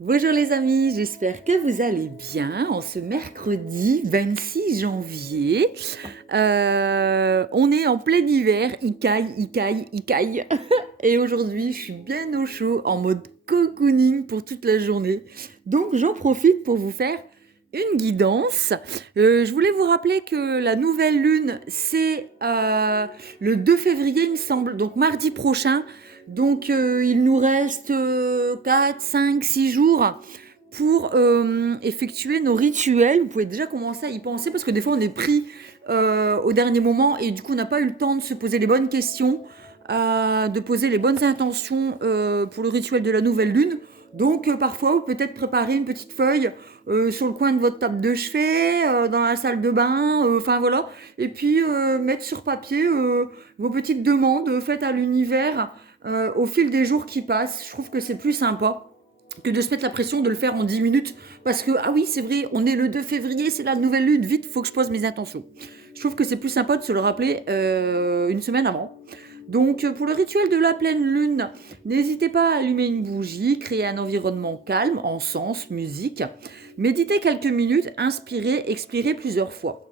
Bonjour les amis, j'espère que vous allez bien en ce mercredi 26 janvier. On est en plein hiver, il caille, il caille, il caille. Et aujourd'hui, je suis bien au chaud en mode cocooning pour toute la journée. Donc j'en profite pour vous faire une guidance. Je voulais vous rappeler que la nouvelle lune, c'est le 2 février, il me semble, donc mardi prochain. Donc il nous reste 4, 5, 6 jours pour effectuer nos rituels. Vous pouvez déjà commencer à y penser parce que des fois on est pris au dernier moment et du coup on n'a pas eu le temps de se poser les bonnes questions, de poser les bonnes intentions pour le rituel de la nouvelle lune. Donc parfois vous peut-être préparer une petite feuille sur le coin de votre table de chevet, dans la salle de bain, enfin voilà. Et puis mettre sur papier vos petites demandes faites à l'univers au fil des jours qui passent. Je trouve que c'est plus sympa que de se mettre la pression de le faire en 10 minutes parce que, ah oui, c'est vrai, on est le 2 février, c'est la nouvelle lune, vite, faut que je pose mes intentions. Je trouve que c'est plus sympa de se le rappeler une semaine avant. Donc, pour le rituel de la pleine lune, n'hésitez pas à allumer une bougie, créer un environnement calme, encens, musique. Méditez quelques minutes, inspirez, expirez plusieurs fois.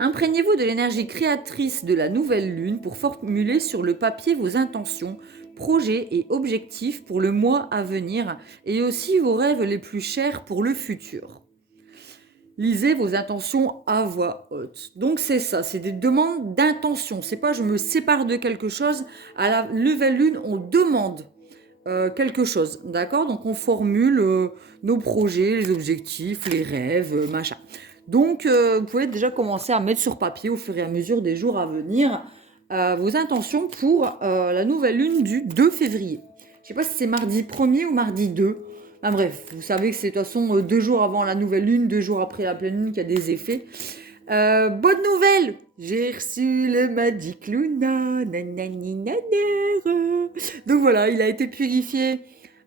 Imprégnez-vous de l'énergie créatrice de la nouvelle lune pour formuler sur le papier vos intentions, projets et objectifs pour le mois à venir et aussi vos rêves les plus chers pour le futur. Lisez vos intentions à voix haute. Donc c'est ça, c'est des demandes d'intention. C'est pas je me sépare de quelque chose. À la nouvelle lune, on demande quelque chose, d'accord? Donc on formule nos projets, les objectifs, les rêves, machin. Donc vous pouvez déjà commencer à mettre sur papier au fur et à mesure des jours à venir vos intentions pour la nouvelle lune du 2 février. Je sais pas si c'est mardi 1er ou mardi 2. Enfin, bref, vous savez que c'est de toute façon 2 jours avant la nouvelle lune, 2 jours après la pleine lune qu'il y a des effets. Bonne nouvelle, j'ai reçu le Magic Luna. Nanani, nanana. Donc voilà, il a été purifié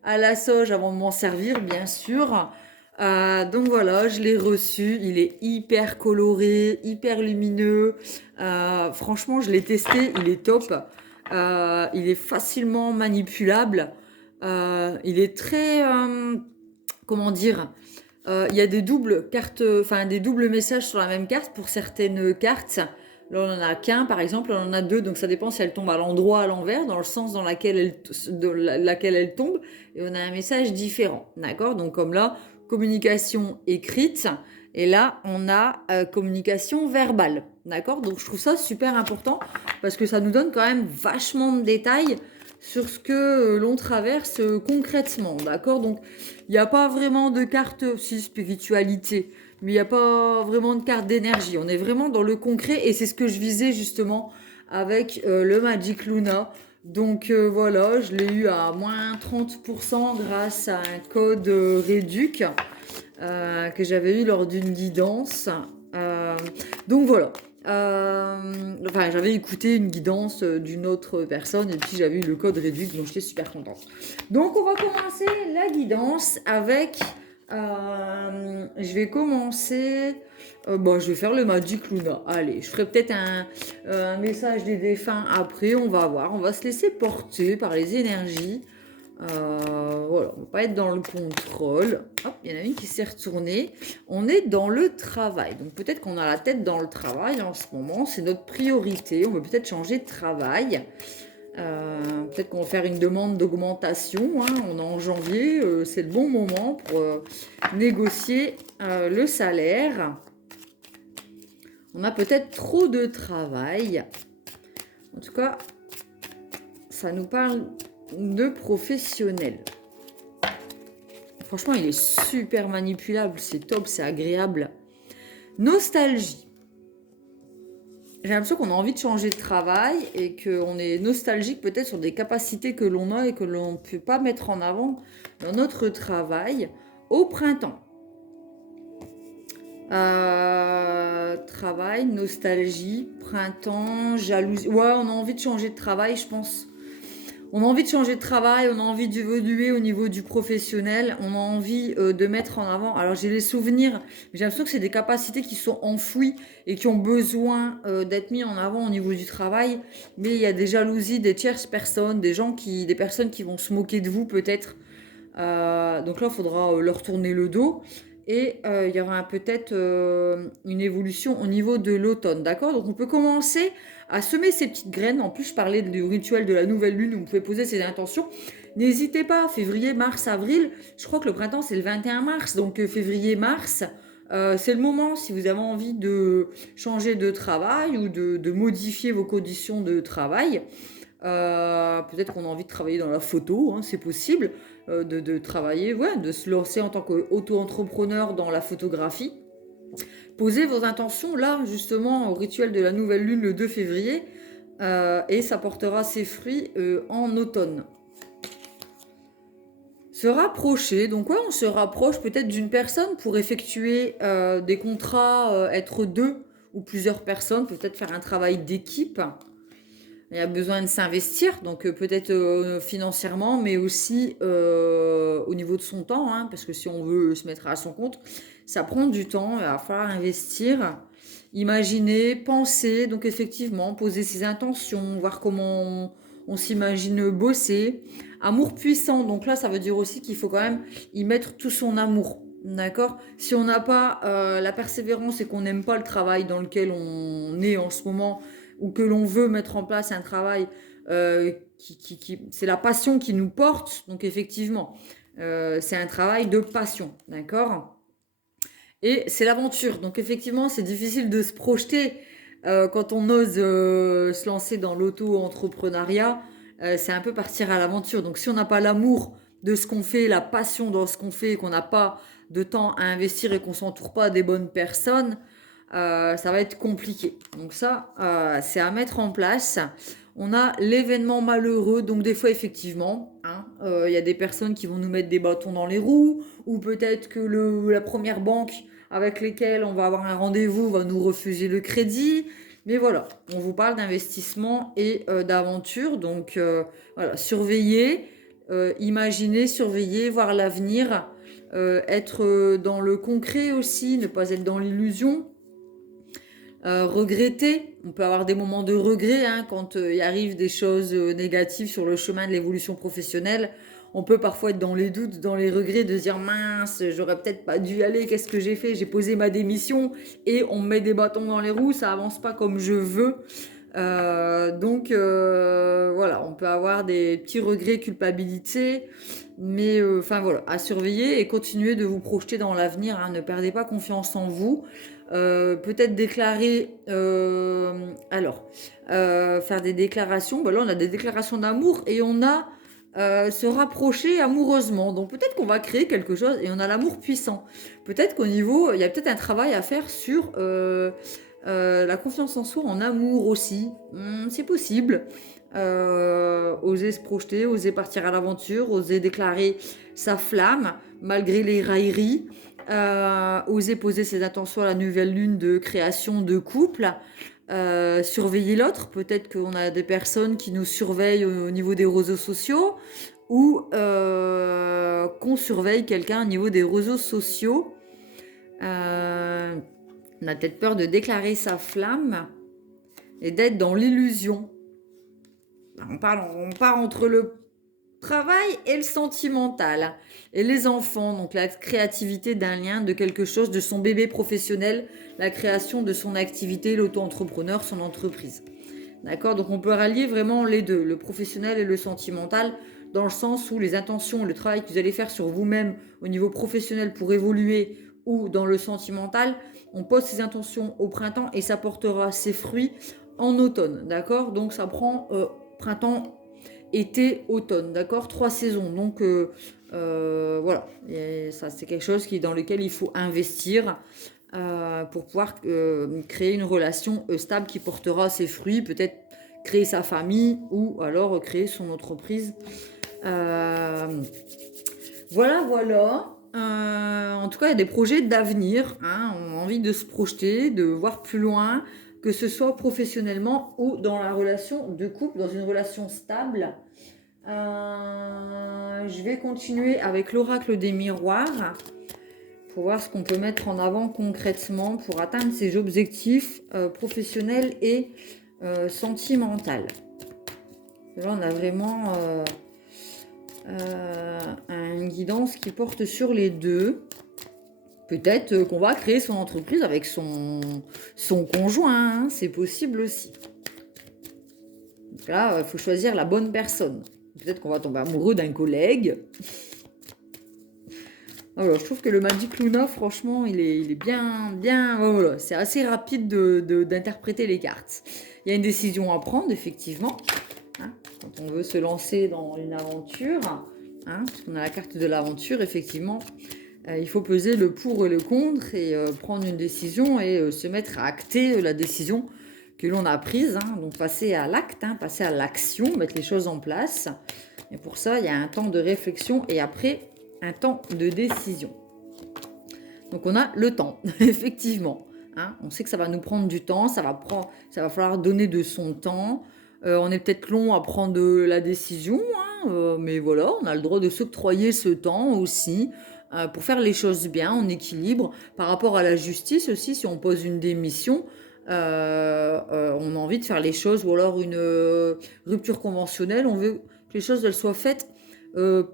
à la sauge avant de m'en servir, bien sûr. Donc voilà, je l'ai reçu. Il est hyper coloré, hyper lumineux. Franchement, je l'ai testé, il est top. Il est facilement manipulable. Il est très, comment dire, il y a des doubles cartes, enfin des doubles messages sur la même carte pour certaines cartes. Là, on en a qu'un, par exemple, on en a deux, donc ça dépend si elle tombe à l'endroit, à l'envers, dans le sens dans laquelle elle tombe, et on a un message différent, d'accord? Donc comme là, communication écrite, et là, on a communication verbale, d'accord? Donc je trouve ça super important, parce que ça nous donne quand même vachement de détails sur ce que l'on traverse concrètement, d'accord? Donc il n'y a pas vraiment de carte, si spiritualité, mais il n'y a pas vraiment de carte d'énergie. On est vraiment dans le concret et c'est ce que je visais justement avec le Magic Luna. Donc voilà, je l'ai eu à moins 30% grâce à un code réduc que j'avais eu lors d'une guidance. Euh, donc voilà. Enfin, j'avais écouté une guidance d'une autre personne et puis j'avais eu le code réduit, donc j'étais super contente. Donc on va commencer la guidance avec. Je vais commencer. Bon, je vais faire le Magic Luna. Allez, je ferai peut-être un message des défunts après. On va voir. On va se laisser porter par les énergies. Voilà, on va pas être dans le contrôle. Hop, il y en a une qui s'est retournée. On est dans le travail. Donc peut-être qu'on a la tête dans le travail en ce moment. C'est notre priorité. On veut peut-être changer de travail. Peut-être qu'on va faire une demande d'augmentation. Hein. On est en janvier. C'est le bon moment pour négocier le salaire. On a peut-être trop de travail. En tout cas, ça nous parle de professionnels. Franchement, il est super manipulable, c'est top, c'est agréable. Nostalgie. J'ai l'impression qu'on a envie de changer de travail et qu'on est nostalgique peut-être sur des capacités que l'on a et que l'on ne peut pas mettre en avant dans notre travail au printemps. Travail, nostalgie, printemps, jalousie. Ouais, on a envie de changer de travail, je pense. On a envie de changer de travail, on a envie d'évoluer au niveau du professionnel, on a envie de mettre en avant. Alors j'ai les souvenirs, mais j'ai l'impression que c'est des capacités qui sont enfouies et qui ont besoin d'être mis en avant au niveau du travail. Mais il y a des jalousies, des tierces personnes, des personnes qui vont se moquer de vous peut-être. Donc là, il faudra leur tourner le dos. Et il y aura peut-être une évolution au niveau de l'automne, d'accord? Donc on peut commencer à semer ces petites graines. En plus, je parlais du rituel de la nouvelle lune où vous pouvez poser ses intentions. N'hésitez pas, février, mars, avril. Je crois que le printemps, c'est le 21 mars. Donc février, mars, c'est le moment si vous avez envie de changer de travail ou de modifier vos conditions de travail. Peut-être qu'on a envie de travailler dans la photo, hein, c'est possible, de travailler, ouais, de se lancer en tant qu'auto-entrepreneur dans la photographie. Posez vos intentions là, justement, au rituel de la nouvelle lune le 2 février, et ça portera ses fruits en automne. Se rapprocher, donc ouais, on se rapproche peut-être d'une personne pour effectuer des contrats, être deux ou plusieurs personnes, peut-être faire un travail d'équipe. Il y a besoin de s'investir, donc peut-être financièrement, mais aussi au niveau de son temps, hein, parce que si on veut se mettre à son compte, ça prend du temps, il va falloir investir, imaginer, penser, donc effectivement, poser ses intentions, voir comment on s'imagine bosser. Amour puissant, donc là, ça veut dire aussi qu'il faut quand même y mettre tout son amour. D'accord. Si on n'a pas la persévérance et qu'on n'aime pas le travail dans lequel on est en ce moment, ou que l'on veut mettre en place un travail c'est la passion qui nous porte, donc effectivement, c'est un travail de passion, d'accord? Et c'est l'aventure, donc effectivement, c'est difficile de se projeter quand on ose se lancer dans l'auto-entrepreneuriat, c'est un peu partir à l'aventure. Donc si on n'a pas l'amour de ce qu'on fait, la passion dans ce qu'on fait, qu'on n'a pas de temps à investir et qu'on s'entoure pas des bonnes personnes, ça va être compliqué. Donc ça, c'est à mettre en place. On a l'événement malheureux, donc des fois effectivement, hein, y a des personnes qui vont nous mettre des bâtons dans les roues, ou peut-être que la première banque avec lesquelles on va avoir un rendez-vous va nous refuser le crédit. Mais voilà, on vous parle d'investissement et d'aventure, donc voilà, surveiller, imaginer, surveiller, voir l'avenir, être dans le concret aussi, ne pas être dans l'illusion. Regretter, on peut avoir des moments de regret hein, quand il arrive des choses négatives sur le chemin de l'évolution professionnelle. On peut parfois être dans les doutes, dans les regrets, de se dire mince, j'aurais peut-être pas dû y aller, qu'est-ce que j'ai fait? J'ai posé ma démission et on me met des bâtons dans les roues, ça avance pas comme je veux. Donc voilà, on peut avoir des petits regrets, culpabilité, mais enfin voilà, à surveiller et continuer de vous projeter dans l'avenir. Hein, ne perdez pas confiance en vous. Peut-être déclarer, faire des déclarations. Ben là, on a des déclarations d'amour et on a se rapprocher amoureusement. Donc peut-être qu'on va créer quelque chose et on a l'amour puissant. Peut-être qu'au niveau, il y a peut-être un travail à faire sur la confiance en soi en amour aussi. C'est possible. Oser se projeter, oser partir à l'aventure, oser déclarer sa flamme malgré les railleries. Oser poser ses attentions à la nouvelle lune de création de couple, surveiller l'autre, peut-être qu'on a des personnes qui nous surveillent au niveau des réseaux sociaux ou qu'on surveille quelqu'un au niveau des réseaux sociaux. On a peut-être peur de déclarer sa flamme et d'être dans l'illusion. On part entre le travail et le sentimental. Et les enfants, donc la créativité d'un lien, de quelque chose, de son bébé professionnel, la création de son activité, l'auto-entrepreneur, son entreprise. D'accord? Donc on peut rallier vraiment les deux, le professionnel et le sentimental, dans le sens où les intentions, le travail que vous allez faire sur vous-même au niveau professionnel pour évoluer ou dans le sentimental, on pose ses intentions au printemps et ça portera ses fruits en automne. D'accord? Donc ça prend printemps, été, automne, d'accord? 3 saisons. Donc voilà, et ça c'est quelque chose dans lequel il faut investir pour pouvoir créer une relation stable qui portera ses fruits, peut-être créer sa famille ou alors créer son entreprise. Voilà, voilà. En tout cas, il y a des projets d'avenir. Hein. On a envie de se projeter, de voir plus loin, que ce soit professionnellement ou dans la relation de couple, dans une relation stable. Je vais continuer avec l'oracle des miroirs pour voir ce qu'on peut mettre en avant concrètement pour atteindre ses objectifs professionnels et sentimentaux. Là, on a vraiment guidance qui porte sur les deux. Peut-être qu'on va créer son entreprise avec son conjoint, hein, c'est possible aussi. Donc là, il faut choisir la bonne personne. Peut-être qu'on va tomber amoureux d'un collègue. Alors, je trouve que le Magic Luna, franchement, il est bien... Voilà, c'est assez rapide d'interpréter les cartes. Il y a une décision à prendre, effectivement. Hein, quand on veut se lancer dans une aventure. Hein, parce qu'on a la carte de l'aventure, effectivement. Il faut peser le pour et le contre et prendre une décision et se mettre à acter la décision que l'on a prise. Hein, donc, passer à l'acte, hein, passer à l'action, mettre les choses en place. Et pour ça, il y a un temps de réflexion et après... un temps de décision. Donc on a le temps, effectivement. Hein, on sait que ça va nous prendre du temps, ça va falloir donner de son temps. On est peut-être long à prendre la décision, hein, mais voilà, on a le droit de s'octroyer ce temps aussi pour faire les choses bien, en équilibre. Par rapport à la justice aussi, si on pose une démission, on a envie de faire les choses, ou alors une rupture conventionnelle, on veut que les choses elles soient faites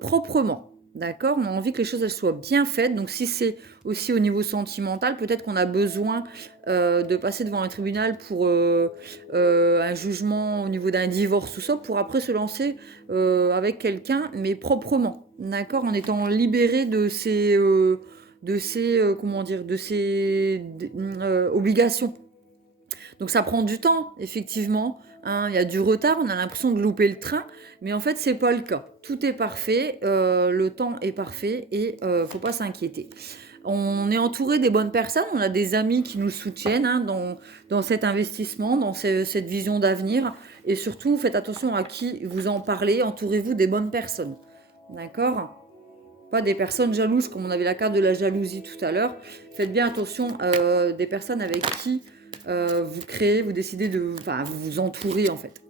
proprement. D'accord? On a envie que les choses elles soient bien faites. Donc si c'est aussi au niveau sentimental, peut-être qu'on a besoin de passer devant un tribunal pour un jugement au niveau d'un divorce ou ça, pour après se lancer avec quelqu'un, mais proprement. D'accord? En étant libéré de ces comment dire, de ces obligations. Donc ça prend du temps, effectivement. Hein, il y a du retard, on a l'impression de louper le train, mais en fait, c'est pas le cas. Tout est parfait, le temps est parfait et faut pas s'inquiéter. On est entouré des bonnes personnes, on a des amis qui nous soutiennent hein, dans cet investissement, dans cette vision d'avenir. Et surtout, faites attention à qui vous en parlez, entourez-vous des bonnes personnes. D'accord ? Pas des personnes jalouses, comme on avait la carte de la jalousie tout à l'heure. Faites bien attention des personnes avec qui vous créez, vous décidez de vous entourer en fait.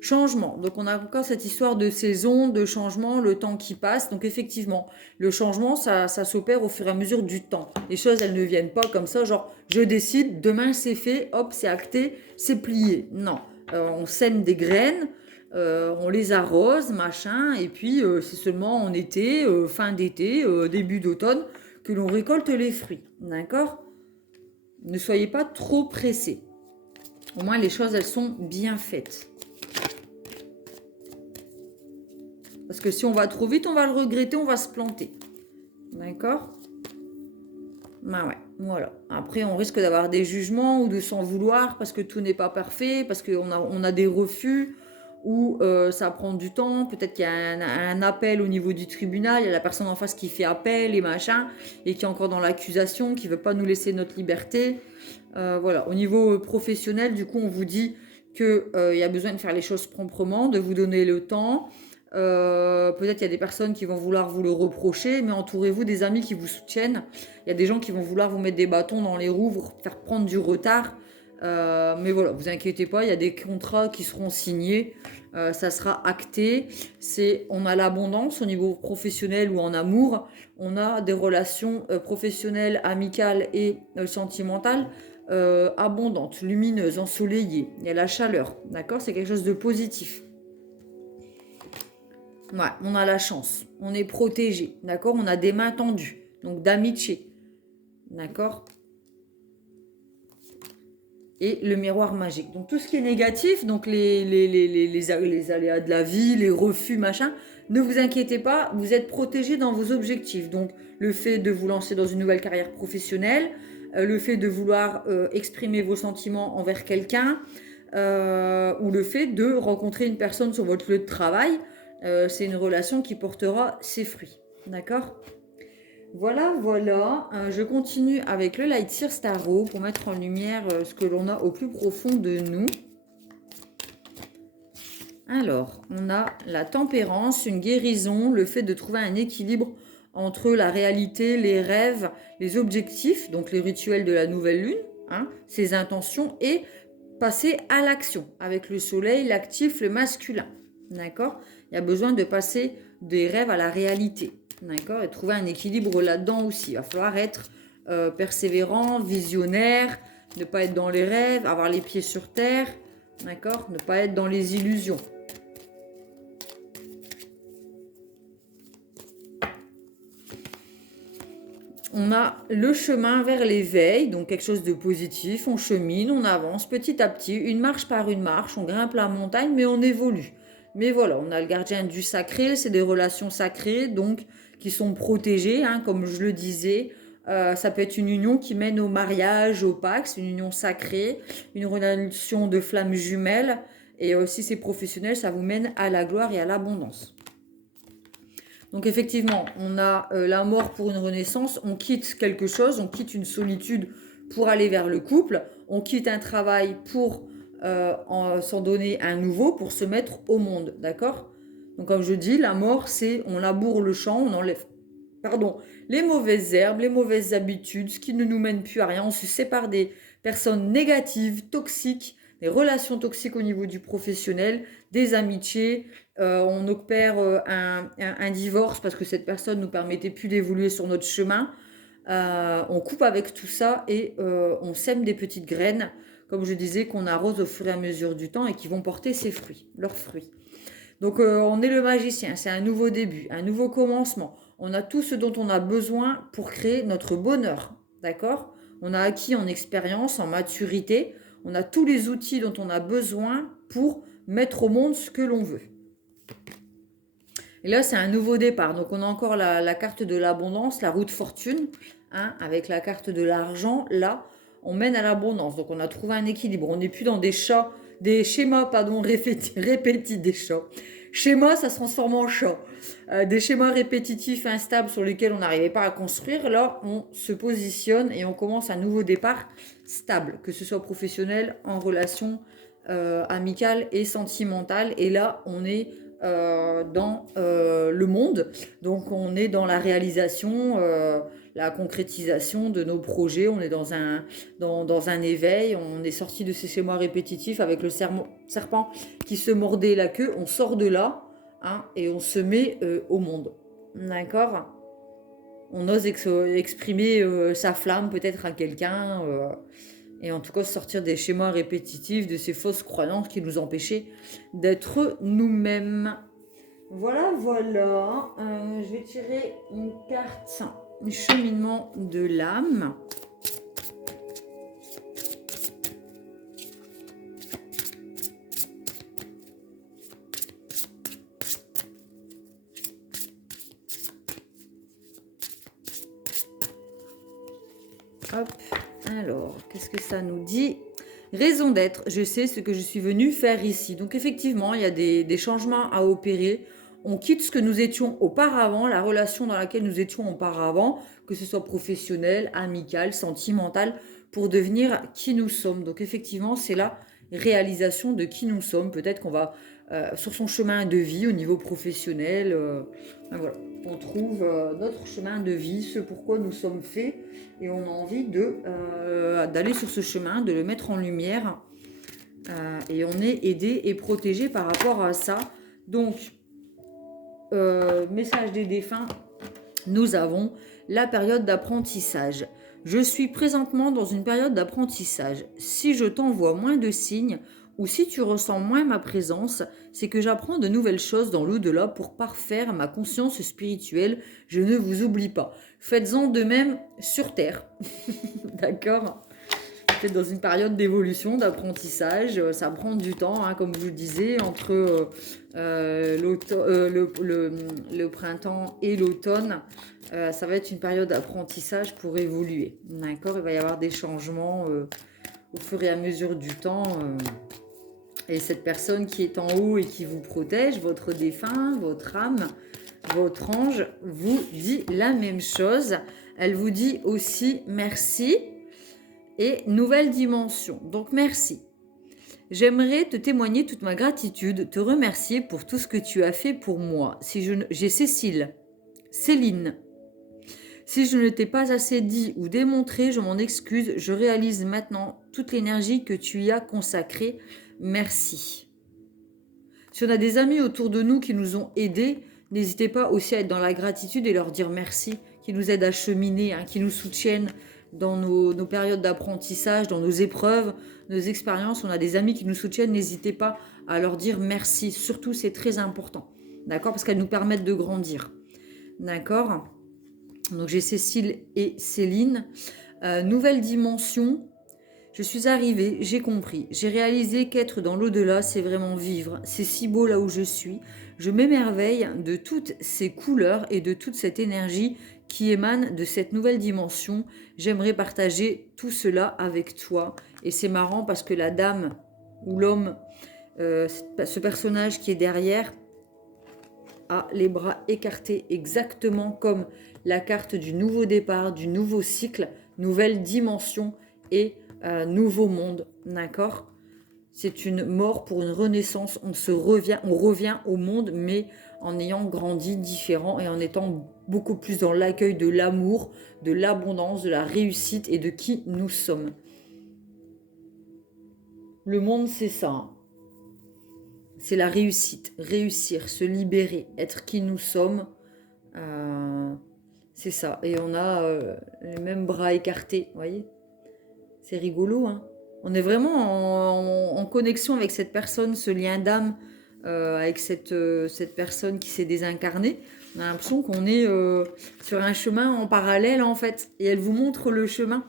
Changement. Donc on a encore cette histoire de saison, de changement, le temps qui passe. Donc effectivement, le changement, ça s'opère au fur et à mesure du temps. Les choses, elles ne viennent pas comme ça, genre je décide, demain c'est fait, hop, c'est acté, c'est plié. Non, on sème des graines, on les arrose, machin, et puis c'est seulement en été, fin d'été, début d'automne, que l'on récolte les fruits. D'accord ? Ne soyez pas trop pressés. Au moins, les choses, elles sont bien faites. Parce que si on va trop vite, on va le regretter, on va se planter. D'accord ? Ben ouais, voilà. Après, on risque d'avoir des jugements ou de s'en vouloir parce que tout n'est pas parfait, parce qu'on a des refus ou ça prend du temps. Peut-être qu'il y a un appel au niveau du tribunal, il y a la personne en face qui fait appel et machin, et qui est encore dans l'accusation, qui ne veut pas nous laisser notre liberté. Voilà. Au niveau professionnel, du coup, on vous dit qu'il y a besoin de faire les choses proprement, de vous donner le temps. Peut-être qu'il y a des personnes qui vont vouloir vous le reprocher, mais entourez-vous des amis qui vous soutiennent. Il y a des gens qui vont vouloir vous mettre des bâtons dans les roues, vous faire prendre du retard. Mais voilà, vous inquiétez pas, il y a des contrats qui seront signés, ça sera acté. On a l'abondance au niveau professionnel ou en amour. On a des relations professionnelles, amicales et sentimentales abondantes, lumineuses, ensoleillées. Il y a la chaleur, d'accord? C'est quelque chose de positif. Ouais, on a la chance, on est protégé, d'accord? On a des mains tendues, donc d'amitié, d'accord? Et le miroir magique. Donc tout ce qui est négatif, donc les aléas de la vie, les refus, machin, ne vous inquiétez pas, vous êtes protégé dans vos objectifs. Donc le fait de vous lancer dans une nouvelle carrière professionnelle, le fait de vouloir exprimer vos sentiments envers quelqu'un, ou le fait de rencontrer une personne sur votre lieu de travail, c'est une relation qui portera ses fruits. D'accord ? Voilà, voilà. Je continue avec le Light Seer Tarot pour mettre en lumière ce que l'on a au plus profond de nous. Alors, on a la tempérance, une guérison, le fait de trouver un équilibre entre la réalité, les rêves, les objectifs, donc les rituels de la nouvelle lune, hein, ses intentions, et passer à l'action avec le soleil, l'actif, le masculin. D'accord ? Il y a besoin de passer des rêves à la réalité. D'accord ? Et trouver un équilibre là-dedans aussi. Il va falloir être persévérant, visionnaire, ne pas être dans les rêves, avoir les pieds sur terre. D'accord ? Ne pas être dans les illusions. on a le chemin vers l'éveil, donc quelque chose de positif. On chemine, on avance petit à petit, une marche par une marche. On grimpe la montagne, mais on évolue. Mais voilà, on a le gardien du sacré, c'est des relations sacrées, donc qui sont protégées, hein, comme je le disais. Ça peut être une union qui mène au mariage, au pax, une union sacrée, une relation de flammes jumelles. Et si c'est professionnel, ça vous mène à la gloire et à l'abondance. Donc effectivement, on a la mort pour une renaissance, on quitte quelque chose, on quitte une solitude pour aller vers le couple, on quitte un travail pour s'en donner un nouveau, pour se mettre au monde, d'accord? Donc comme je dis, la mort, c'est on laboure le champ, on enlève, pardon, les mauvaises herbes, les mauvaises habitudes, ce qui ne nous mène plus à rien, on se sépare des personnes négatives, toxiques, des relations toxiques au niveau du professionnel, des amitiés, on opère un divorce parce que cette personne ne nous permettait plus d'évoluer sur notre chemin. On coupe avec tout ça et on sème des petites graines, comme je disais, qu'on arrose au fur et à mesure du temps et qui vont porter ses fruits, leurs fruits. Donc on est le magicien, c'est un nouveau début, un nouveau commencement. On a tout ce dont on a besoin pour créer notre bonheur, d'accord? On a acquis en expérience, en maturité, on a tous les outils dont on a besoin pour mettre au monde ce que l'on veut. Et là, c'est un nouveau départ. Donc, on a encore la carte de l'abondance, la roue de fortune, hein, avec la carte de l'argent. Là, on mène à l'abondance. Donc, on a trouvé un équilibre. On n'est plus dans des schémas répétitifs des chats. Schéma, ça se transforme en chat. Des schémas répétitifs, instables, sur lesquels on n'arrivait pas à construire. Là, on se positionne et on commence un nouveau départ stable, que ce soit professionnel, en relation amicale et sentimentale. Et là, on est dans le monde. Donc on est dans la réalisation, la concrétisation de nos projets. On est dans un éveil. On est sorti de ces schémas répétitifs avec le serpent qui se mordait la queue. On sort de là, hein, et on se met au monde. D'accord? On ose exprimer sa flamme peut-être à quelqu'un. Et en tout cas sortir des schémas répétitifs, de ces fausses croyances qui nous empêchaient d'être nous-mêmes. Voilà, voilà. Je vais tirer une carte, cheminement de l'âme. Hop. Alors, qu'est-ce que ça nous dit? Raison d'être, je sais ce que je suis venue faire ici. Donc effectivement, il y a des changements à opérer. On quitte ce que nous étions auparavant, la relation dans laquelle nous étions auparavant, que ce soit professionnel, amical, sentimental, pour devenir qui nous sommes. Donc effectivement, c'est la réalisation de qui nous sommes. Peut-être qu'on va sur son chemin de vie au niveau professionnel. Voilà. On trouve notre chemin de vie, ce pourquoi nous sommes faits, et on a envie d'aller sur ce chemin, de le mettre en lumière, et on est aidé et protégé par rapport à ça. Donc, message des défunts, nous avons la période d'apprentissage. Je suis présentement dans une période d'apprentissage. Si je t'envoie moins de signes, ou si tu ressens moins ma présence, c'est que j'apprends de nouvelles choses dans l'au-delà pour parfaire ma conscience spirituelle. Je ne vous oublie pas. Faites-en de même sur Terre. D'accord? Vous êtes dans une période d'évolution, d'apprentissage. Ça prend du temps, hein, comme je vous le disais, entre le printemps et l'automne. Ça va être une période d'apprentissage pour évoluer. D'accord? Il va y avoir des changements au fur et à mesure du temps. Et cette personne qui est en haut et qui vous protège, votre défunt, votre âme, votre ange, vous dit la même chose. Elle vous dit aussi merci et nouvelle dimension. Donc merci. J'aimerais te témoigner toute ma gratitude, te remercier pour tout ce que tu as fait pour moi. J'ai Céline. Si je ne t'ai pas assez dit ou démontré, je m'en excuse. Je réalise maintenant toute l'énergie que tu y as consacrée. Merci. Si on a des amis autour de nous qui nous ont aidés, n'hésitez pas aussi à être dans la gratitude et leur dire merci, qui nous aident à cheminer, hein, qui nous soutiennent dans nos périodes d'apprentissage, dans nos épreuves, nos expériences. On a des amis qui nous soutiennent, n'hésitez pas à leur dire merci. Surtout, c'est très important, d'accord? Parce qu'elles nous permettent de grandir, d'accord? Donc j'ai Cécile et Céline. Nouvelle dimension. Je suis arrivée, j'ai compris, j'ai réalisé qu'être dans l'au-delà, c'est vraiment vivre. C'est si beau là où je suis. Je m'émerveille de toutes ces couleurs et de toute cette énergie qui émane de cette nouvelle dimension. J'aimerais partager tout cela avec toi. Et c'est marrant parce que la dame ou l'homme, ce personnage qui est derrière, a les bras écartés exactement comme la carte du nouveau départ, du nouveau cycle, nouvelle dimension et nouveau monde, d'accord? C'est une mort pour une renaissance, on revient au monde, mais en ayant grandi différent et en étant beaucoup plus dans l'accueil de l'amour, de l'abondance, de la réussite et de qui nous sommes. Le monde, c'est ça, hein. C'est la réussite, réussir, se libérer, être qui nous sommes, c'est ça. Et on a les mêmes bras écartés, vous voyez? C'est rigolo, hein. On est vraiment en connexion avec cette personne, ce lien d'âme, avec cette personne qui s'est désincarnée. On a l'impression qu'on est sur un chemin en parallèle, en fait. Et elle vous montre le chemin.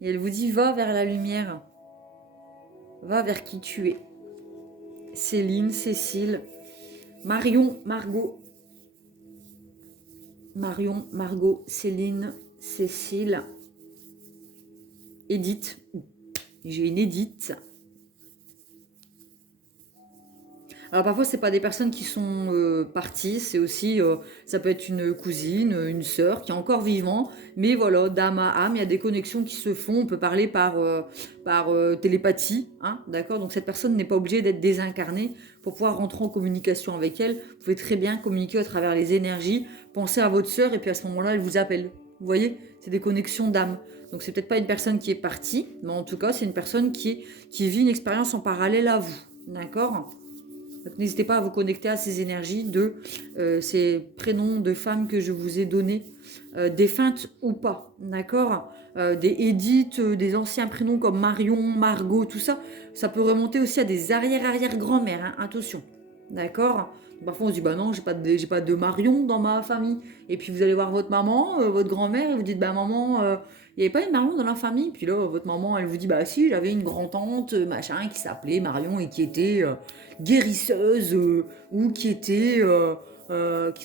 Et elle vous dit, va vers la lumière. Va vers qui tu es. Céline, Cécile, Marion, Margot. Marion, Margot, Céline, Cécile, Edith. J'ai une Edith. Alors parfois, c'est pas des personnes qui sont parties, c'est aussi, ça peut être une cousine, une sœur qui est encore vivant, mais voilà, d'âme à âme, il y a des connexions qui se font, on peut parler par télépathie, hein, d'accord? Donc cette personne n'est pas obligée d'être désincarnée pour pouvoir rentrer en communication avec elle. Vous pouvez très bien communiquer à travers les énergies, penser à votre sœur et puis à ce moment-là, elle vous appelle. Vous voyez? C'est des connexions d'âme. Donc c'est peut-être pas une personne qui est partie, mais en tout cas, c'est une personne qui vit une expérience en parallèle à vous, d'accord? Donc, n'hésitez pas à vous connecter à ces énergies de ces prénoms de femmes que je vous ai donnés, défuntes ou pas, d'accord? Des Edith, des anciens prénoms comme Marion, Margot, tout ça, ça peut remonter aussi à des arrière-arrière-grand-mères, hein, attention, d'accord? Parfois on se dit, bah non, j'ai pas de Marion dans ma famille. Et puis vous allez voir votre maman, votre grand-mère, et vous dites, bah maman, il n'y avait pas une Marion dans la famille. Puis là, votre maman, elle vous dit, bah si, j'avais une grand-tante, machin, qui s'appelait Marion et qui était guérisseuse ou qui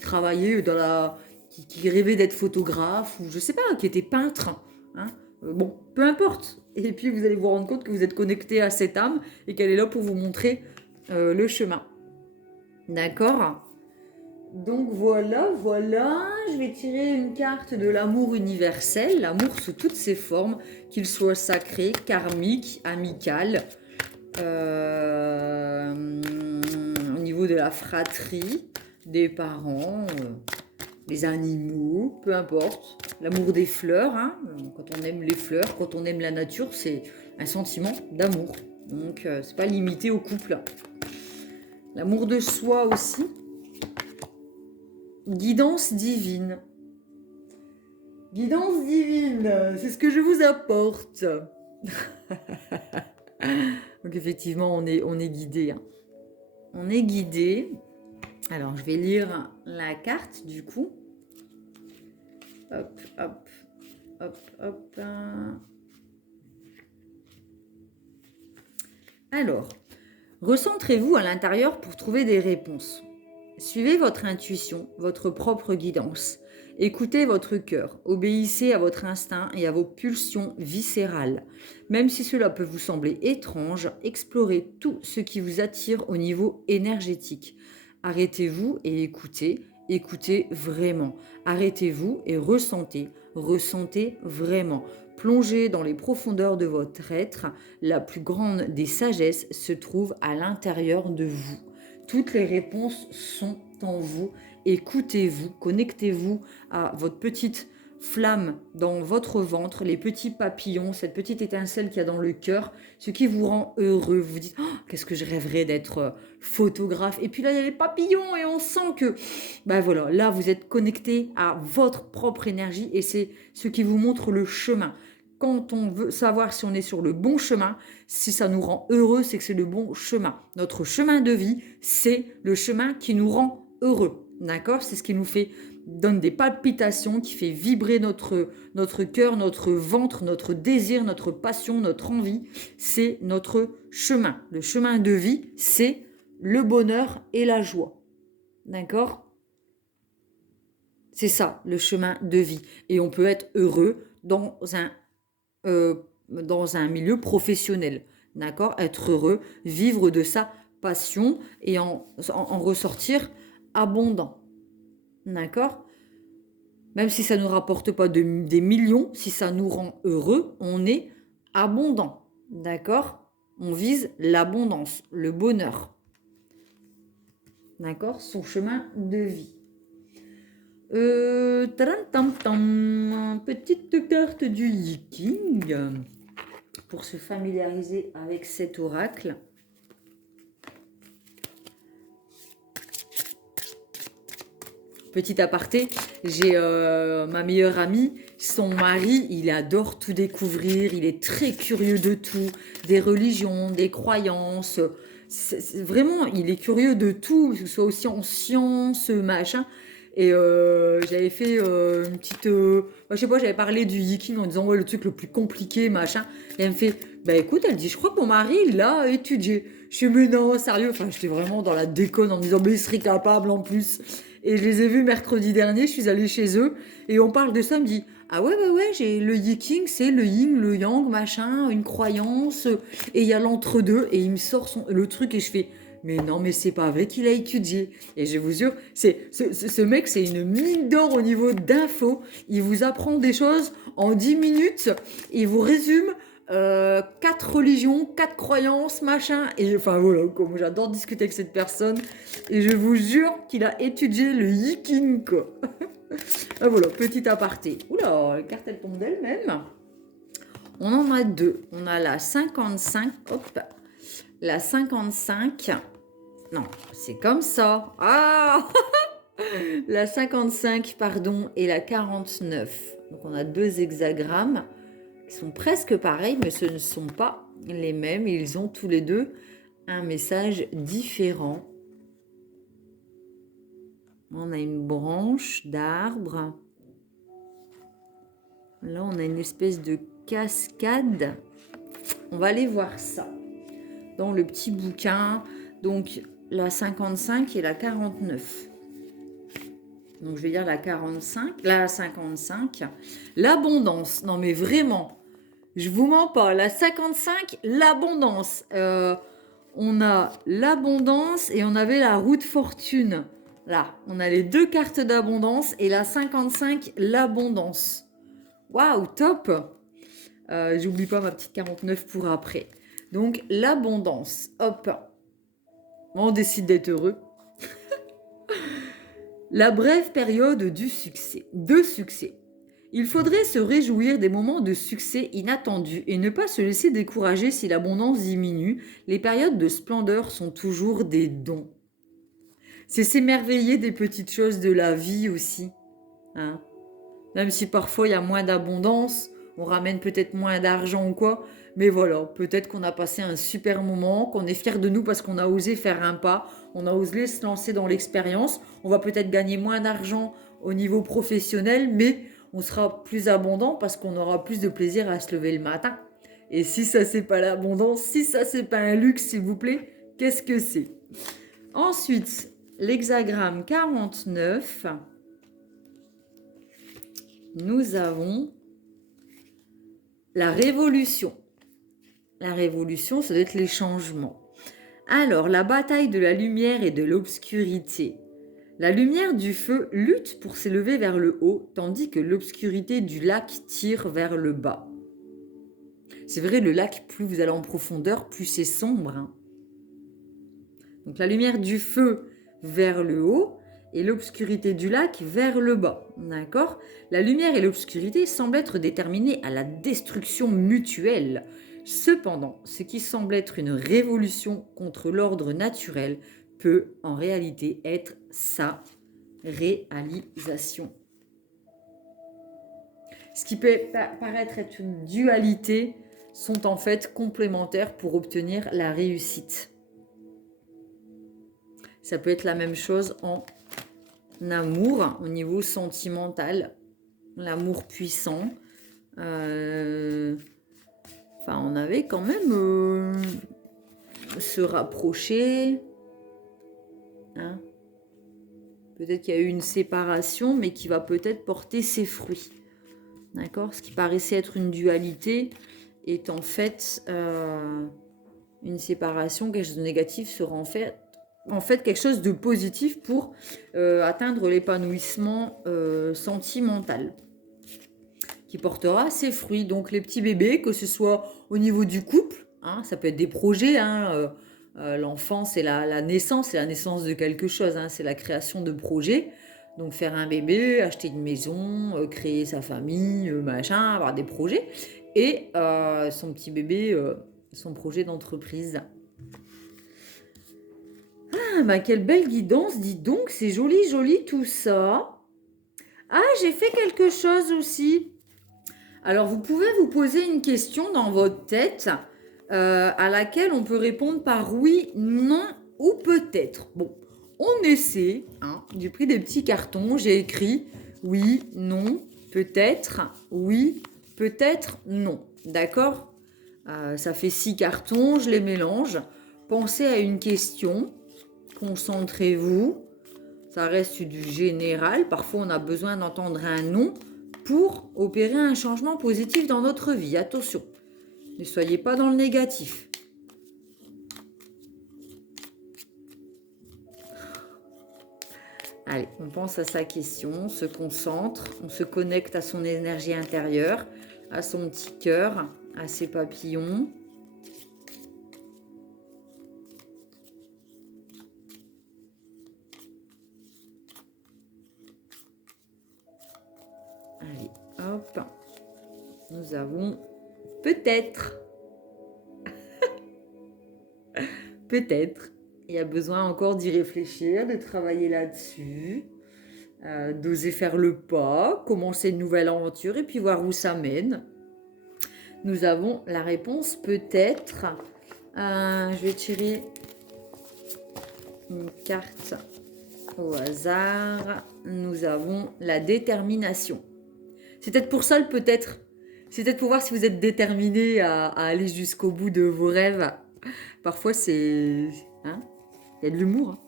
travaillait qui rêvait d'être photographe ou je sais pas, qui était peintre, hein. Bon, peu importe. Et puis vous allez vous rendre compte que vous êtes connecté à cette âme et qu'elle est là pour vous montrer le chemin. D'accord? Donc voilà, je vais tirer une carte de l'amour universel, l'amour sous toutes ses formes, qu'il soit sacré, karmique, amical, au niveau de la fratrie, des parents, des animaux, peu importe. L'amour des fleurs, hein, quand on aime les fleurs, quand on aime la nature, c'est un sentiment d'amour. Donc c'est pas limité au couple. L'amour de soi aussi. Guidance divine. Guidance divine, c'est ce que je vous apporte. Donc effectivement, on est guidé, hein. On est guidé. Alors, je vais lire la carte du coup. Hop, hop, hop, hop. Alors, recentrez-vous à l'intérieur pour trouver des réponses. Suivez votre intuition, votre propre guidance. Écoutez votre cœur, obéissez à votre instinct et à vos pulsions viscérales. Même si cela peut vous sembler étrange, explorez tout ce qui vous attire au niveau énergétique. Arrêtez-vous et écoutez, écoutez vraiment. Arrêtez-vous et ressentez, ressentez vraiment. Plongez dans les profondeurs de votre être, la plus grande des sagesses se trouve à l'intérieur de vous. Toutes les réponses sont en vous. Écoutez-vous, connectez-vous à votre petite flamme dans votre ventre, les petits papillons, cette petite étincelle qu'il y a dans le cœur, ce qui vous rend heureux. Vous vous dites, oh, qu'est-ce que je rêverais d'être photographe. Et puis là, il y a les papillons et on sent que, ben voilà, là, vous êtes connecté à votre propre énergie et c'est ce qui vous montre le chemin. Quand on veut savoir si on est sur le bon chemin, si ça nous rend heureux, c'est que c'est le bon chemin. Notre chemin de vie, c'est le chemin qui nous rend heureux. D'accord? C'est ce qui nous donne des palpitations, qui fait vibrer notre cœur, notre ventre, notre désir, notre passion, notre envie. C'est notre chemin. Le chemin de vie, c'est le bonheur et la joie. D'accord? C'est ça, le chemin de vie. Et on peut être heureux dans un milieu professionnel. D'accord? Être heureux, vivre de sa passion et en ressortir abondant. D'accord? Même si ça ne nous rapporte pas des millions, si ça nous rend heureux, on est abondant. D'accord? On vise l'abondance, le bonheur. D'accord? Son chemin de vie. Petite carte du Yiking pour se familiariser avec cet oracle. Petit aparté, j'ai ma meilleure amie, son mari, il adore tout découvrir, il est très curieux de tout, des religions, des croyances. Vraiment, il est curieux de tout, que ce soit aussi en sciences, machin. Et j'avais fait une petite... je sais pas, j'avais parlé du Yiking en disant, ouais, le truc le plus compliqué, machin. Et elle me fait, bah écoute, elle dit, je crois que mon mari, il l'a étudié. Je suis, mais non, sérieux. Enfin, j'étais vraiment dans la déconne en me disant, mais il serait capable en plus. Et je les ai vus mercredi dernier, je suis allée chez eux, et on parle de ça, elle me dit, ah ouais, j'ai le Yiking, c'est le yin, le yang, machin, une croyance, et il y a l'entre-deux, et il me sort le truc, et je fais, mais non, mais c'est pas vrai qu'il a étudié. Et je vous jure, ce mec, c'est une mine d'or au niveau d'infos. Il vous apprend des choses en 10 minutes, il vous résume 4 religions, 4 croyances, machin. Et enfin voilà, comme j'adore discuter avec cette personne. Et je vous jure qu'il a étudié le Yiking, quoi. Ah, voilà, petit aparté. Oula, la carte elle tombe d'elle-même. On en a deux. On a la 55. Hop. La 55. Non, c'est comme ça. Ah la 55, pardon, et la 49. Donc on a deux hexagrammes. Ils sont presque pareils, mais ce ne sont pas les mêmes. Ils ont tous les deux un message différent. On a une branche d'arbre. Là, on a une espèce de cascade. On va aller voir ça dans le petit bouquin. Donc, la 55 et la 49. Donc, je vais dire la 45, la 55. L'abondance. Non, mais vraiment, je vous mens pas. La 55, l'abondance. On a l'abondance et on avait la roue de fortune. Là, on a les deux cartes d'abondance et la 55, l'abondance. Waouh, top! J'oublie pas ma petite 49 pour après. Donc, l'abondance. Hop. On décide d'être heureux. La brève période du succès. De succès. Il faudrait se réjouir des moments de succès inattendus et ne pas se laisser décourager si l'abondance diminue. Les périodes de splendeur sont toujours des dons. C'est s'émerveiller des petites choses de la vie aussi. Hein. Même si parfois il y a moins d'abondance, on ramène peut-être moins d'argent ou quoi. Mais voilà, peut-être qu'on a passé un super moment, qu'on est fier de nous parce qu'on a osé faire un pas, on a osé se lancer dans l'expérience. On va peut-être gagner moins d'argent au niveau professionnel, mais on sera plus abondant parce qu'on aura plus de plaisir à se lever le matin. Et si ça, c'est pas l'abondance, si ça, c'est pas un luxe, s'il vous plaît, qu'est-ce que c'est? Ensuite, l'hexagramme 49. Nous avons la révolution. La révolution, ça doit être les changements. Alors, la bataille de la lumière et de l'obscurité. La lumière du feu lutte pour s'élever vers le haut, tandis que l'obscurité du lac tire vers le bas. C'est vrai, le lac, plus vous allez en profondeur, plus c'est sombre. Hein. Donc la lumière du feu vers le haut et l'obscurité du lac vers le bas. D'accord ? La lumière et l'obscurité semblent être déterminées à la destruction mutuelle. Cependant, ce qui semble être une révolution contre l'ordre naturel peut en réalité être sa réalisation. Ce qui peut paraître être une dualité sont en fait complémentaires pour obtenir la réussite. Ça peut être la même chose en amour au niveau sentimental, l'amour puissant. Enfin, on avait quand même se rapprocher. Hein. Peut-être qu'il y a eu une séparation, mais qui va peut-être porter ses fruits. D'accord? Ce qui paraissait être une dualité est en fait une séparation, quelque chose de négatif sera en fait quelque chose de positif pour atteindre l'épanouissement sentimental qui portera ses fruits. Donc les petits bébés, que ce soit au niveau du couple, hein, ça peut être des projets, hein, l'enfant c'est la naissance, c'est la naissance de quelque chose, hein, c'est la création de projets. Donc faire un bébé, acheter une maison, créer sa famille, machin, avoir des projets. Et son petit bébé, son projet d'entreprise. Ah, bah quelle belle guidance, dis donc, c'est joli, joli tout ça. Ah, j'ai fait quelque chose aussi. Alors, vous pouvez vous poser une question dans votre tête à laquelle on peut répondre par oui, non ou peut-être. Bon, on essaie. Hein. J'ai pris des petits cartons, j'ai écrit oui, non, peut-être, oui, peut-être, non. D'accord. Ça fait 6 cartons, je les mélange. Pensez à une question, concentrez-vous. Ça reste du général. Parfois, on a besoin d'entendre un non pour opérer un changement positif dans notre vie. Attention, ne soyez pas dans le négatif. Allez, on pense à sa question, on se concentre, on se connecte à son énergie intérieure, à son petit cœur, à ses papillons. Allez, hop. Nous avons peut-être. Peut-être. Il y a besoin encore d'y réfléchir, de travailler là-dessus, d'oser faire le pas, commencer une nouvelle aventure et puis voir où ça mène. Nous avons la réponse peut-être. Je vais tirer une carte au hasard. Nous avons la détermination. C'est peut-être pour ça le peut-être. C'est peut-être pour voir si vous êtes déterminé à aller jusqu'au bout de vos rêves. Parfois, c'est... Hein, il y a de l'humour. Hein.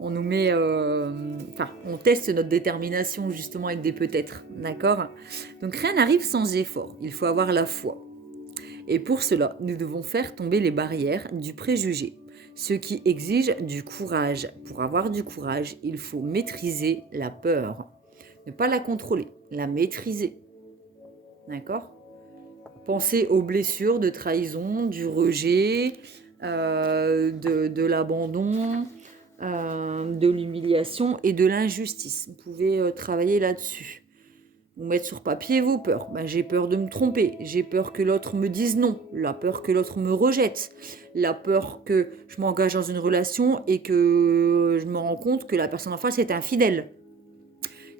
On nous met... on teste notre détermination justement avec des peut-être. D'accord? Donc, rien n'arrive sans effort. Il faut avoir la foi. Et pour cela, nous devons faire tomber les barrières du préjugé, ce qui exige du courage. Pour avoir du courage, il faut maîtriser la peur. Ne pas la contrôler, la maîtriser. D'accord? Pensez aux blessures de trahison, du rejet, de l'abandon, de l'humiliation et de l'injustice. Vous pouvez travailler là-dessus. Vous mettre sur papier vos peurs. Ben, j'ai peur de me tromper, j'ai peur que l'autre me dise non, la peur que l'autre me rejette, la peur que je m'engage dans une relation et que je me rends compte que la personne en face est infidèle.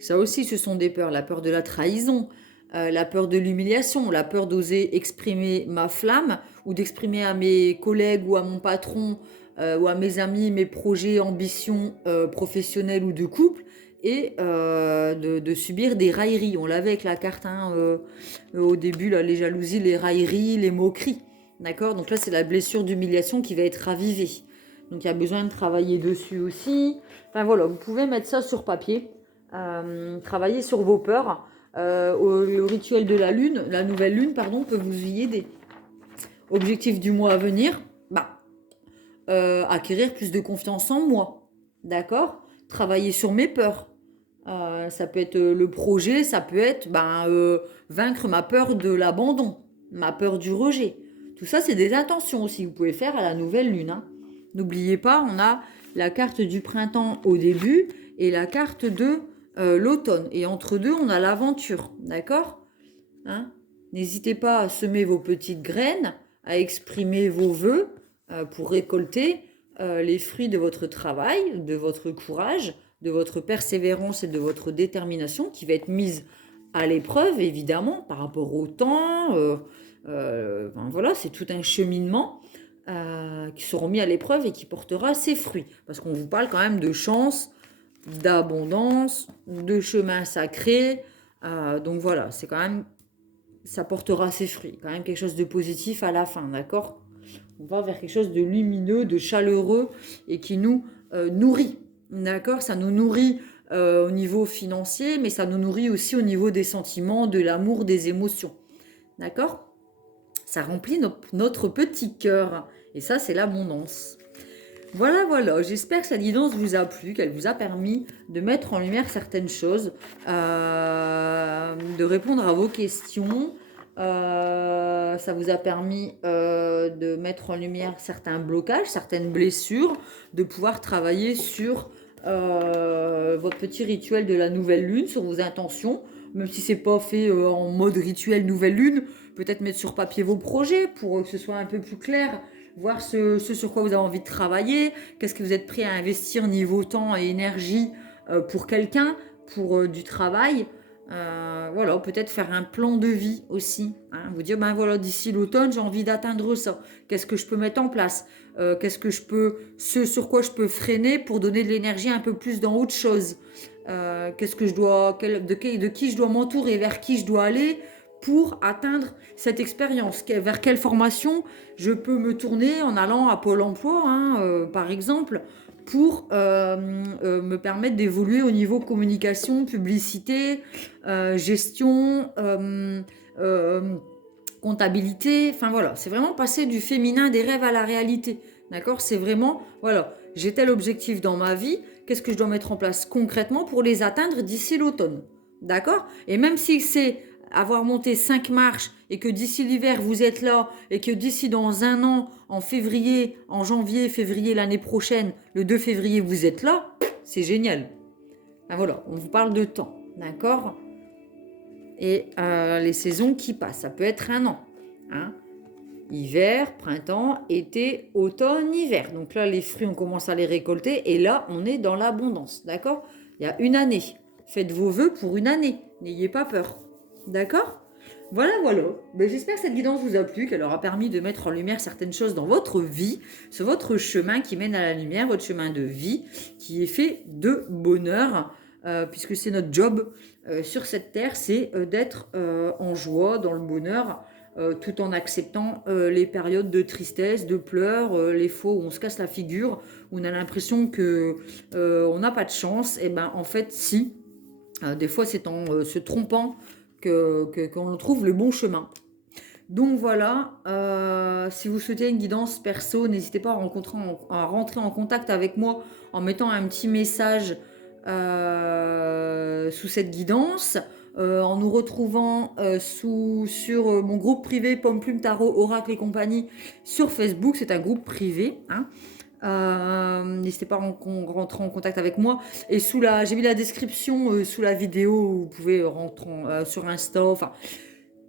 Ça aussi, ce sont des peurs. La peur de la trahison, la peur de l'humiliation, la peur d'oser exprimer ma flamme ou d'exprimer à mes collègues ou à mon patron ou à mes amis mes projets, ambitions professionnelles ou de couple et de subir des railleries. On l'avait avec la carte au début, là, les jalousies, les railleries, les moqueries. D'accord? Donc là, c'est la blessure d'humiliation qui va être ravivée. Donc il y a besoin de travailler dessus aussi. Enfin voilà, vous pouvez mettre ça sur papier. Travailler sur vos peurs. Le rituel de la lune, la nouvelle lune, pardon, peut vous y aider. Objectif du mois à venir, acquérir plus de confiance en moi. D'accord? Travailler sur mes peurs. Ça peut être le projet, ça peut être vaincre ma peur de l'abandon, ma peur du rejet. Tout ça, c'est des intentions aussi. Vous pouvez faire à la nouvelle lune. Hein. N'oubliez pas, on a la carte du printemps au début et la carte de l'automne. Et entre deux, on a l'aventure. D'accord? Hein? N'hésitez pas à semer vos petites graines, à exprimer vos vœux pour récolter les fruits de votre travail, de votre courage, de votre persévérance et de votre détermination qui va être mise à l'épreuve, évidemment, par rapport au temps. Voilà, c'est tout un cheminement qui seront mis à l'épreuve et qui portera ses fruits. Parce qu'on vous parle quand même de chance, d'abondance, de chemin sacré. Donc voilà, c'est quand même, ça portera ses fruits. Quand même quelque chose de positif à la fin, d'accord? On va vers quelque chose de lumineux, de chaleureux et qui nous nourrit, d'accord? Ça nous nourrit au niveau financier, mais ça nous nourrit aussi au niveau des sentiments, de l'amour, des émotions, d'accord? Ça remplit notre petit cœur. Et ça, c'est l'abondance. Voilà, voilà, j'espère que cette guidance vous a plu, qu'elle vous a permis de mettre en lumière certaines choses, de répondre à vos questions. Ça vous a permis de mettre en lumière certains blocages, certaines blessures, de pouvoir travailler sur votre petit rituel de la nouvelle lune, sur vos intentions, même si c'est pas fait en mode rituel nouvelle lune, peut-être mettre sur papier vos projets pour que ce soit un peu plus clair, voir ce sur quoi vous avez envie de travailler, qu'est-ce que vous êtes prêt à investir niveau temps et énergie pour quelqu'un, pour du travail. Voilà, peut-être faire un plan de vie aussi. Hein, vous dire, ben voilà, d'ici l'automne, j'ai envie d'atteindre ça. Qu'est-ce que je peux mettre en place? Qu'est-ce que je peux, ce sur quoi je peux freiner pour donner de l'énergie un peu plus dans autre chose? Qu'est-ce que je dois, de qui je dois m'entourer, vers qui je dois aller pour atteindre cette expérience? Vers quelle formation je peux me tourner en allant à Pôle emploi, hein, par exemple, pour me permettre d'évoluer au niveau communication, publicité, gestion, comptabilité. Enfin voilà, c'est vraiment passer du féminin des rêves à la réalité. D'accord? C'est vraiment, voilà, j'ai tel objectif dans ma vie, qu'est-ce que je dois mettre en place concrètement pour les atteindre d'ici l'automne? D'accord? Et même si c'est avoir monté 5 marches et que d'ici l'hiver vous êtes là et que d'ici dans un an, en février, en janvier, février l'année prochaine, le 2 février vous êtes là, c'est génial. Ben voilà, on vous parle de temps, d'accord? Et les saisons qui passent, ça peut être un an. Hein? Hiver, printemps, été, automne, hiver. Donc là, les fruits, on commence à les récolter et là, on est dans l'abondance, d'accord? Il y a une année. Faites vos vœux pour une année. N'ayez pas peur. D'accord? Voilà, voilà. Ben, j'espère que cette guidance vous a plu, qu'elle aura permis de mettre en lumière certaines choses dans votre vie, sur votre chemin qui mène à la lumière, votre chemin de vie, qui est fait de bonheur, puisque c'est notre job sur cette terre, c'est d'être en joie, dans le bonheur, tout en acceptant les périodes de tristesse, de pleurs, les fois où on se casse la figure, où on a l'impression que on n'a pas de chance. Et ben en fait, si. Des fois, c'est en se trompant qu'on trouve le bon chemin. Donc voilà, si vous souhaitez une guidance perso, n'hésitez pas à rentrer en contact avec moi en mettant un petit message sous cette guidance, en nous retrouvant sur mon groupe privé Pomme Plume Tarot Oracle et compagnie sur Facebook. C'est un groupe privé, hein. N'hésitez pas à rentrer en contact avec moi. Et j'ai mis la description sous la vidéo. Vous pouvez rentrer sur Insta. Enfin,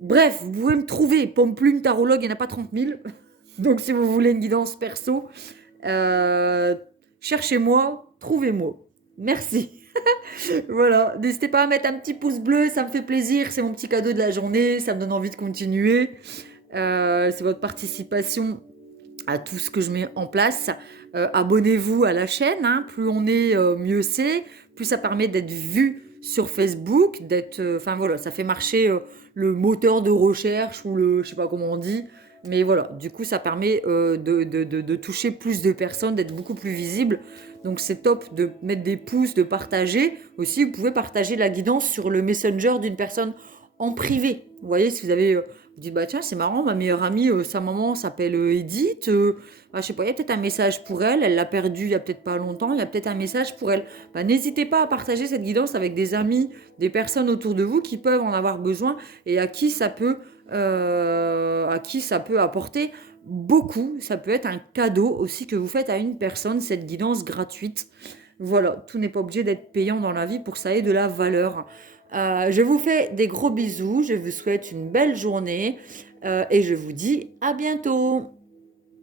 bref, vous pouvez me trouver. Pomme Plume Tarologue, il n'y en a pas 30 000. Donc, si vous voulez une guidance perso, cherchez-moi, trouvez-moi. Merci. Voilà, n'hésitez pas à mettre un petit pouce bleu, ça me fait plaisir. C'est mon petit cadeau de la journée. Ça me donne envie de continuer. C'est votre participation à tout ce que je mets en place. Abonnez-vous à la chaîne, hein. Plus on est, mieux c'est. Plus ça permet d'être vu sur Facebook, enfin voilà, ça fait marcher le moteur de recherche ou je sais pas comment on dit. Mais voilà, du coup, ça permet de toucher plus de personnes, d'être beaucoup plus visible. Donc c'est top de mettre des pouces, de partager. Aussi, vous pouvez partager la guidance sur le Messenger d'une personne en privé. Vous voyez, si vous avez... vous dites, bah tiens, c'est marrant, ma meilleure amie, sa maman s'appelle Edith. Bah, je sais pas, il y a peut-être un message pour elle. Elle l'a perdu il y a peut-être pas longtemps. Il y a peut-être un message pour elle. Bah, n'hésitez pas à partager cette guidance avec des amis, des personnes autour de vous qui peuvent en avoir besoin et à qui ça peut apporter beaucoup. Ça peut être un cadeau aussi que vous faites à une personne, cette guidance gratuite. Voilà, tout n'est pas obligé d'être payant dans la vie pour que ça ait de la valeur. Je vous fais des gros bisous, je vous souhaite une belle journée et je vous dis à bientôt.